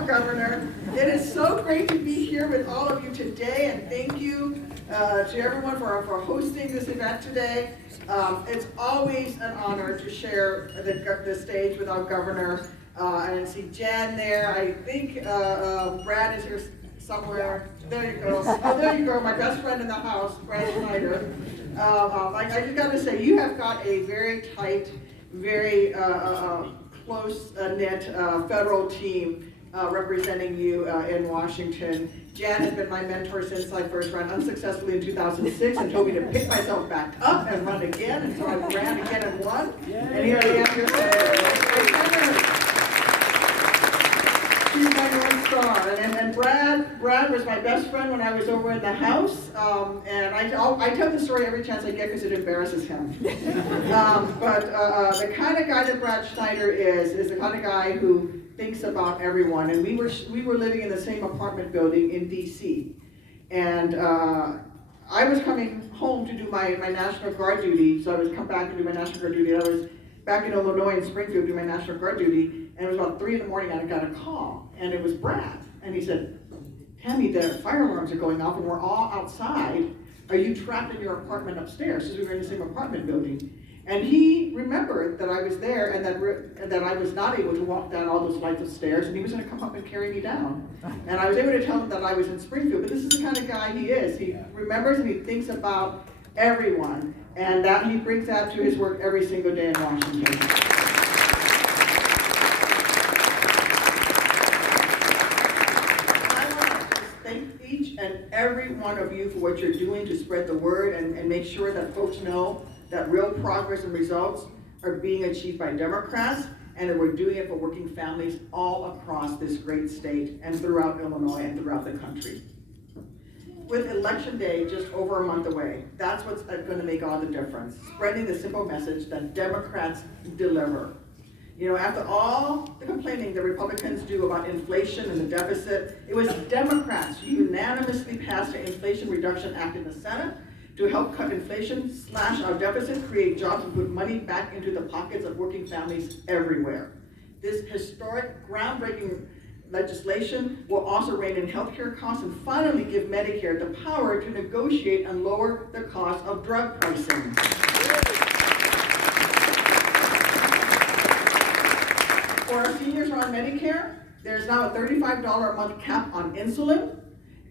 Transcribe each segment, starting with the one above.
up, Governor? It is so great to be here with all of you today, and thank you to everyone for hosting this event today. It's always an honor to share the stage with our governor. And see Jen there. I think Brad is here somewhere. There you go. Oh, there you go. My best friend in the house, Brad Schneider. I just got to say, you have got a very tight, very close-knit federal team representing you in Washington. Jan has been my mentor since I first ran unsuccessfully in 2006 and told me to pick myself back up and run again, and so I ran again and won. And here I am here today. She's my North Star, and Brad was my best friend when I was over in the house, and I tell the story every chance I get because it embarrasses him. But the kind of guy that Brad Schneider is the kind of guy who thinks about everyone. And we were living in the same apartment building in D.C. And I was coming home to do my National Guard duty, so I was come back to do my National Guard duty. I was back in Illinois in Springfield doing my National Guard duty, and it was about 3 in the morning and I got a call, and it was Brad. And he said, Tammy, the fire alarms are going off and we're all outside. Are you trapped in your apartment upstairs? Because we were in the same apartment building. And he remembered that I was there and that I was not able to walk down all those flights of stairs, and he was going to come up and carry me down. And I was able to tell him that I was in Springfield, but this is the kind of guy he is. He remembers and he thinks about everyone, and that he brings that to his work every single day in Washington. I want to thank each and every one of you for what you're doing to spread the word and make sure that folks know that real progress and results are being achieved by Democrats, and that we're doing it for working families all across this great state and throughout Illinois and throughout the country. With Election Day just over a month away, that's what's going to make all the difference. Spreading the simple message that Democrats deliver. You know, after all the complaining the Republicans do about inflation and the deficit, it was Democrats who unanimously passed the Inflation Reduction Act in the Senate to help cut inflation, slash our deficit, create jobs, and put money back into the pockets of working families everywhere. This historic, groundbreaking legislation will also rein in healthcare costs and finally give Medicare the power to negotiate and lower the cost of drug pricing. For our seniors who are on Medicare, there's now a $35 a month cap on insulin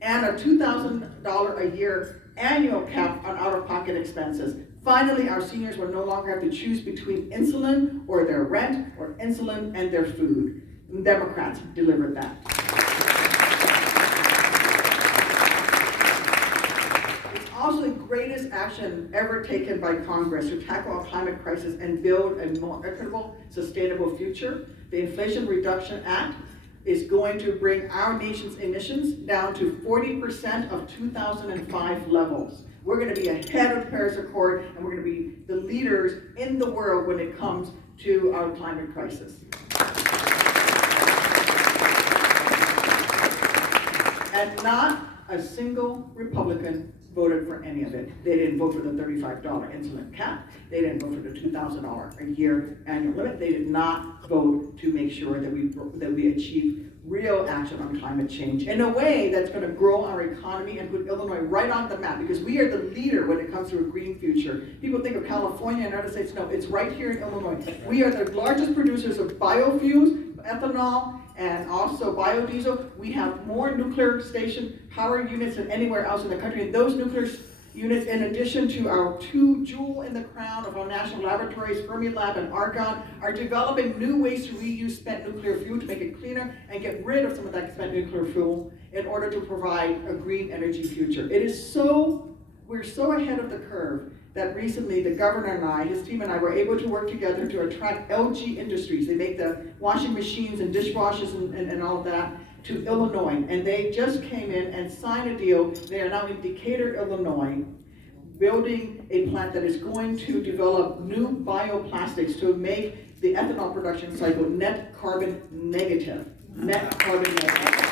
and a $2,000 a year annual cap on out-of-pocket expenses. Finally, our seniors will no longer have to choose between insulin or their rent or insulin and their food. And Democrats delivered that. It's also the greatest action ever taken by Congress to tackle our climate crisis and build a more equitable, sustainable future. The Inflation Reduction Act is going to bring our nation's emissions down to 40% of 2005 levels. We're going to be ahead of the Paris Accord, and we're going to be the leaders in the world when it comes to our climate crisis. And not a single Republican voted for any of it. They didn't vote for the $35 insulin cap. They didn't vote for the $2,000 a year annual limit. They did not vote to make sure that we achieve real action on climate change in a way that's going to grow our economy and put Illinois right on the map, because we are the leader when it comes to a green future. People think of California and other states. No, it's right here in Illinois. We are the largest producers of biofuels, ethanol, and also biodiesel. We have more nuclear station power units than anywhere else in the country. And those nuclear units, in addition to our 2 jewel in the crown of our national laboratories, Fermilab and Argonne, are developing new ways to reuse spent nuclear fuel to make it cleaner and get rid of some of that spent nuclear fuel in order to provide a green energy future. We're so ahead of the curve that recently the governor and I, his team and I, were able to work together to attract LG Industries. They make the washing machines and dishwashers and all of that to Illinois. And they just came in and signed a deal. They are now in Decatur, Illinois, building a plant that is going to develop new bioplastics to make the ethanol production cycle net carbon negative. Net carbon negative.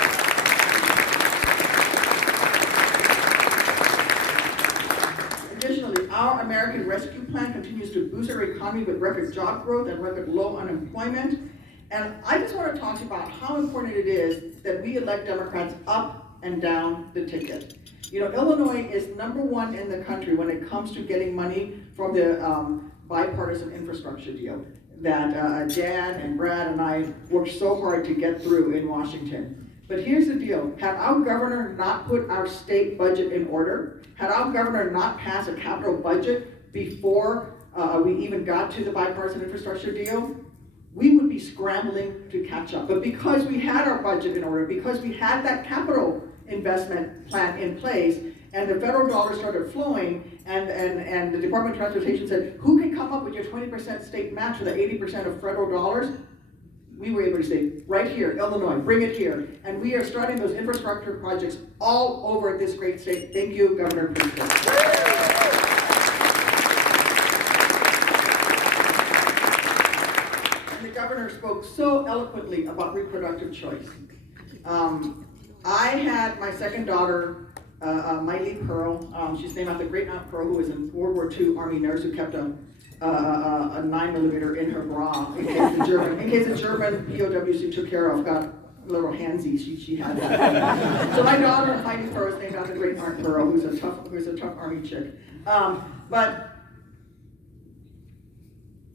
Additionally, our American Rescue Plan continues to boost our economy with record job growth and record low unemployment. And I just want to talk about how important it is that we elect Democrats up and down the ticket. You know, Illinois is #1 in the country when it comes to getting money from the bipartisan infrastructure deal that Dan and Brad and I worked so hard to get through in Washington. But here's the deal, had our governor not put our state budget in order, had our governor not passed a capital budget before we even got to the bipartisan infrastructure deal, we would be scrambling to catch up. But because we had our budget in order, because we had that capital investment plan in place, and the federal dollars started flowing, and the Department of Transportation said, who can come up with your 20% state match for the 80% of federal dollars? We were able to say, right here, Illinois, bring it here. And we are starting those infrastructure projects all over this great state. Thank you, Governor Pritzker. The governor spoke so eloquently about reproductive choice. I had my second daughter, Miley Pearl. She's named after Great Aunt Pearl, who was a World War II Army nurse who kept a 9mm in her bra in case the German POWs she took care of got a little handsy. She had that. So my daughter, Miley Pearl, is named after Great Aunt Pearl, who's a tough Army chick. But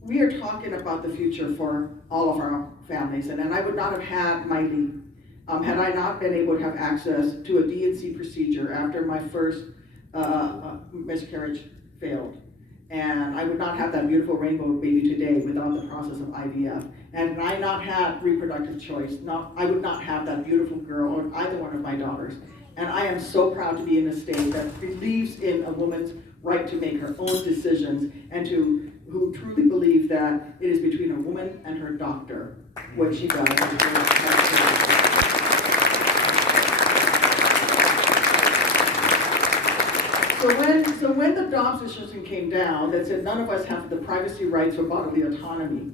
we are talking about the future for all of our families, and I would not have had Miley had I not been able to have access to a D&C procedure after my first miscarriage failed. And I would not have that beautiful rainbow baby today without the process of IVF. And had I not had reproductive choice, I would not have that beautiful girl or either one of my daughters. And I am so proud to be in a state that believes in a woman's right to make her own decisions and who truly believe that it is between a woman and her doctor what she does. So when the Dobbs decision came down that said none of us have the privacy rights or bodily autonomy,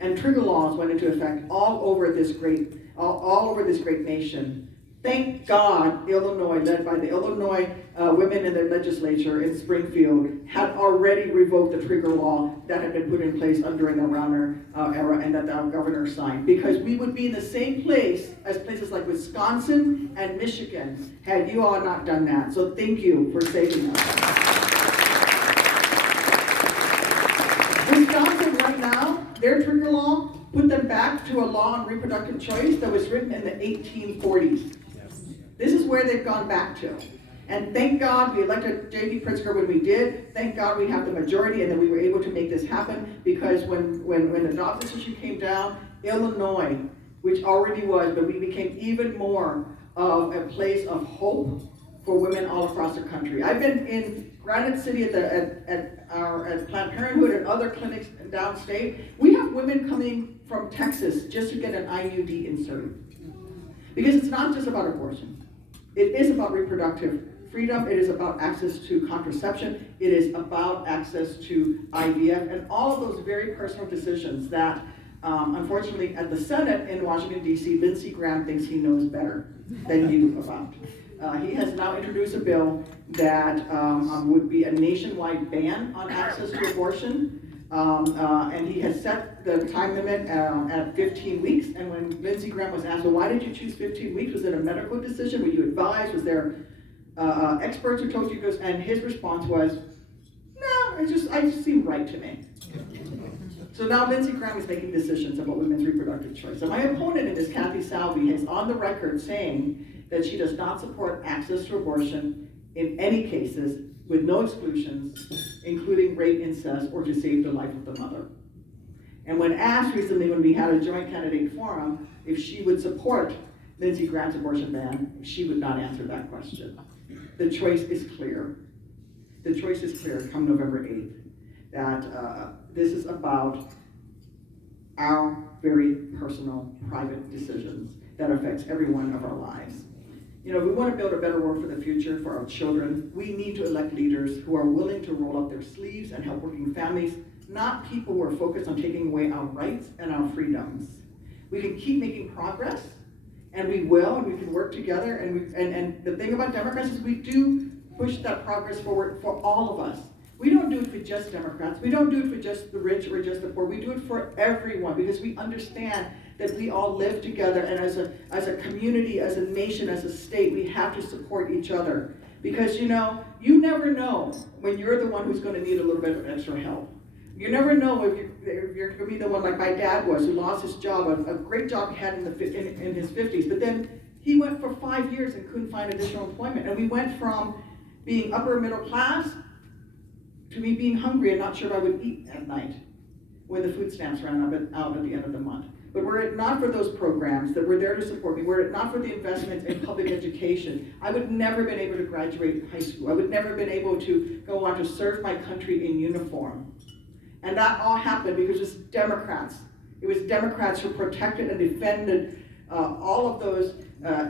and trigger laws went into effect all over this great nation, thank God Illinois, led by the Illinois women in their legislature in Springfield, had already revoked the trigger law that had been put in place during the Rauner era and that our governor signed. Because we would be in the same place as places like Wisconsin and Michigan had you all not done that. So thank you for saving us. Wisconsin right now, their trigger law put them back to a law on reproductive choice that was written in the 1840s. This is where they've gone back to. And thank God we elected J.B. Pritzker when we did. Thank God we have the majority and that we were able to make this happen, because when the Dobbs decision came down, Illinois, which already was, but we became even more of a place of hope for women all across the country. I've been in Granite City at Planned Parenthood and other clinics downstate. We have women coming from Texas just to get an IUD inserted. Because it's not just about abortion. It is about reproductive freedom. It is about access to contraception. It is about access to IVF and all of those very personal decisions that, unfortunately, at the Senate in Washington, D.C., Lindsey Graham thinks he knows better than you about. He has now introduced a bill that would be a nationwide ban on access to abortion. And he has set the time limit at 15 weeks. And when Lindsey Graham was asked, well, why did you choose 15 weeks? Was it a medical decision? Were you advised? Was there experts who told you this? And his response was, no, it just seemed right to me. So now Lindsey Graham is making decisions about women's reproductive choice. And my opponent in this, Kathy Salvi, is on the record saying that she does not support access to abortion in any cases, with no exclusions, including rape, incest, or to save the life of the mother. And when asked recently when we had a joint candidate forum if she would support Lindsey Graham's abortion ban, she would not answer that question. The choice is clear. The choice is clear come November 8th, that this is about our very personal, private decisions that affects every one of our lives. You know, if we want to build a better world for the future for our children, we need to elect leaders who are willing to roll up their sleeves and help working families, not people who are focused on taking away our rights and our freedoms. We can keep making progress, and we will, and we can work together. And the thing about Democrats is we do push that progress forward for all of us. We don't do it for just Democrats. We don't do it for just the rich or just the poor. We do it for everyone because we understand that we all live together, and as a community, as a nation, as a state, we have to support each other. Because you never know when you're the one who's going to need a little bit of extra help. You never know if you're going to be the one like my dad was, who lost his job, a great job he had in his 50s, but then he went for 5 years and couldn't find additional employment. And we went from being upper middle class to me being hungry and not sure if I would eat at night when the food stamps ran out at the end of the month. But were it not for those programs that were there to support me, were it not for the investments in public education, I would never have been able to graduate high school. I would never have been able to go on to serve my country in uniform. And that all happened because it was Democrats. It was Democrats who protected and defended all of those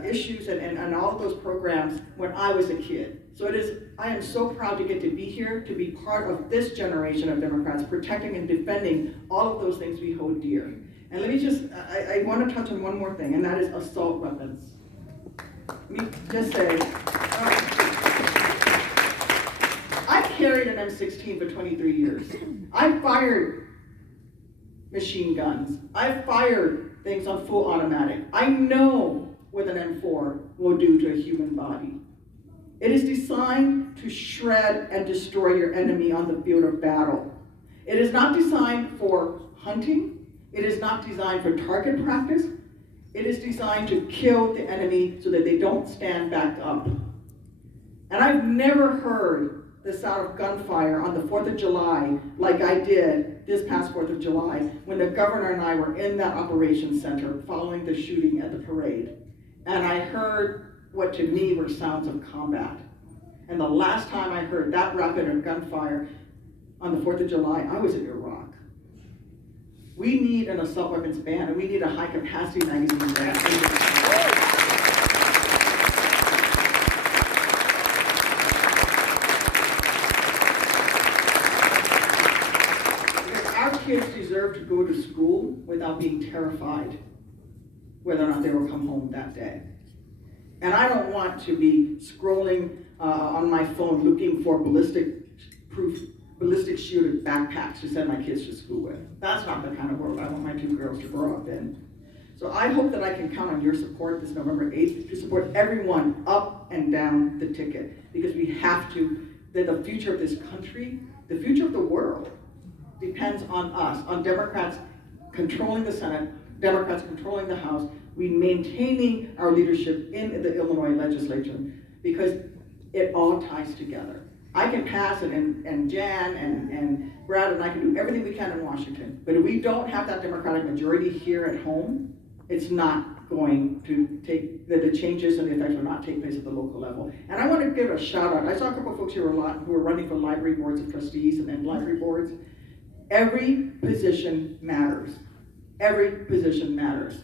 issues and all of those programs when I was a kid. So I am so proud to get to be here, to be part of this generation of Democrats, protecting and defending all of those things we hold dear. And let me I want to touch on one more thing, and that is assault weapons. Let me just say, I carried an M16 for 23 years. I fired machine guns. I fired things on full automatic. I know what an M4 will do to a human body. It is designed to shred and destroy your enemy on the field of battle. It is not designed for hunting. It is not designed for target practice. It is designed to kill the enemy so that they don't stand back up. And I've never heard the sound of gunfire on the 4th of July like I did this past 4th of July when the governor and I were in that operations center following the shooting at the parade. And I heard what to me were sounds of combat. And the last time I heard that rapid of gunfire on the 4th of July, I was in Iraq. We need an assault weapons ban, and we need a high-capacity magazine ban. Because our kids deserve to go to school without being terrified whether or not they will come home that day. And I don't want to be scrolling on my phone looking for ballistic-proof ballistic shooter backpacks to send my kids to school with. That's not the kind of world I want my 2 girls to grow up in. So I hope that I can count on your support this November 8th to support everyone up and down the ticket, because we have to, the future of this country, the future of the world depends on us, on Democrats controlling the Senate, Democrats controlling the House, we maintaining our leadership in the Illinois legislature, because it all ties together. I can pass it, and Jan and Brad and I can do everything we can in Washington. But if we don't have that Democratic majority here at home, it's not going to take, the changes and the effects will not take place at the local level. And I want to give a shout out. I saw a couple of folks who were running for library boards of trustees and library boards. Every position matters. Every position matters.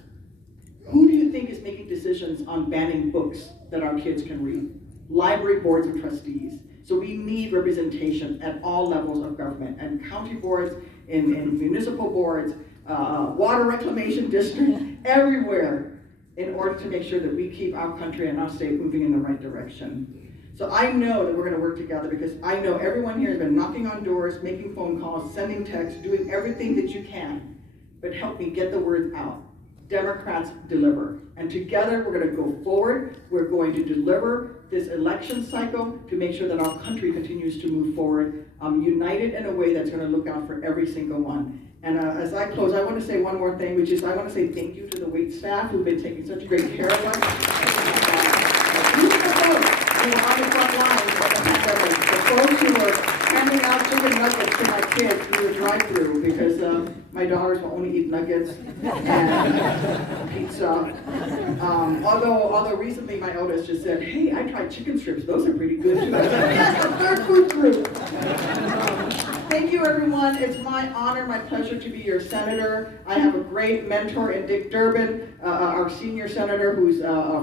Who do you think is making decisions on banning books that our kids can read? Library boards of trustees. So we need representation at all levels of government, and county boards, in municipal boards, water reclamation districts, everywhere, in order to make sure that we keep our country and our state moving in the right direction. So I know that we're going to work together, because I know everyone here has been knocking on doors, making phone calls, sending texts, doing everything that you can, but help me get the word out. Democrats deliver. And together we're going to go forward. We're going to deliver this election cycle to make sure that our country continues to move forward, united in a way that's going to look out for every single one. And as I close, I want to say one more thing, which is I want to say thank you to the wait staff who've been taking such great care of us. These are the folks who were on the front lines of the pandemic, the folks who were handing out chicken nuggets to my kids through the drive-thru, because my daughters will only eat nuggets and pizza. Although recently my eldest just said, "Hey, I tried chicken strips. Those are pretty good too." I was like, "Yes, the third food group." Thank you, everyone. It's my honor, my pleasure to be your senator. I have a great mentor in Dick Durbin, our senior senator, who's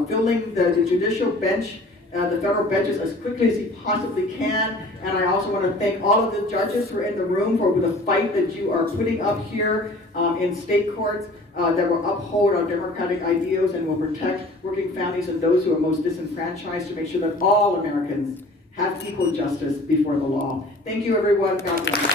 filling the judicial bench, the federal benches, as quickly as he possibly can. And I also want to thank all of the judges who are in the room for the fight that you are putting up here in state courts that will uphold our democratic ideals and will protect working families and those who are most disenfranchised, to make sure that all Americans have equal justice before the law. Thank you, everyone. God bless.